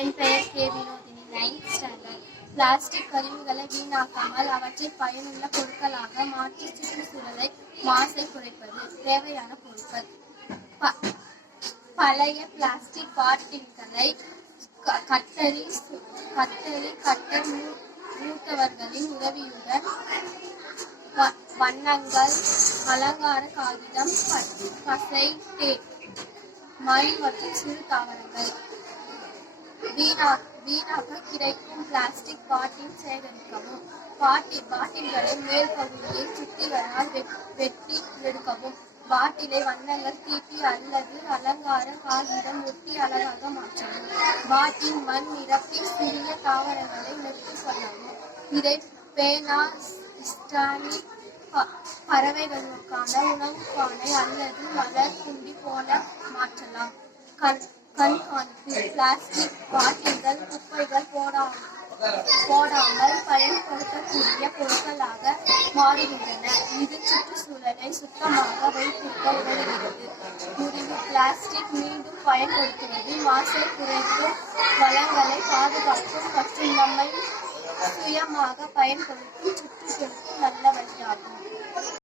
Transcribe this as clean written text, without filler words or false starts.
என் பெயர் K. Vinodhini, 9th standard. Plastic கழிவுகளை வீணாக்காமல் அவற்றை பயனுள்ள பொருட்களாக மாற்றி சுற்றுச்சூழலை மாசை குறைப்பது. தேவையான பொருட்கள்: பழைய பிளாஸ்டிக் பாட்டில்களை கட்டர் மூத்தவர்களின் உதவியுடன் வண்ணங்கள், அலங்கார காகிதம், பசை, டேப், மண் மற்றும் சிறு தாவரங்கள். வீணாக கிடைக்கும் பிளாஸ்டிக் பாட்டில் சேகரிக்கவும். பாட்டில்களை மேல் பகுதியை சுத்திகளால் வெட்டி எடுக்கவும். பாட்டிலை வண்ணங்கள் தீட்டி அல்லது அலங்கார காகிதம் ஒட்டி அழகாக மாற்றவும். பாட்டில் மண் நிரப்பி சிறிய தாவரங்களை நட்டு கொள்ளவும். இதை பேனா, ஸ்டாண்டில் பறவைகளுக்கான உணவு பானை அல்லது மலர் குண்டி போல மாற்றலாம். கண்காணிப்பு: பிளாஸ்டிக் பாட்டில்கள் குப்பைகள் போடாமல் பயன்படுத்தக்கூடிய பொருட்களாக மாறுகின்றன. இது சுற்றுச்சூழலை சுத்தமாக வைத்திருக்க உதவுகிறது. முடிவு: பிளாஸ்டிக் மீண்டும் பயன்படுத்துவது மாசை குறைக்கும், வளங்களை பாதுகாக்கும் மற்றும் நம்மை சுயமாக பயன்படுத்தும் சுற்றுச்சூழலுக்கு நல்ல வழியாகும்.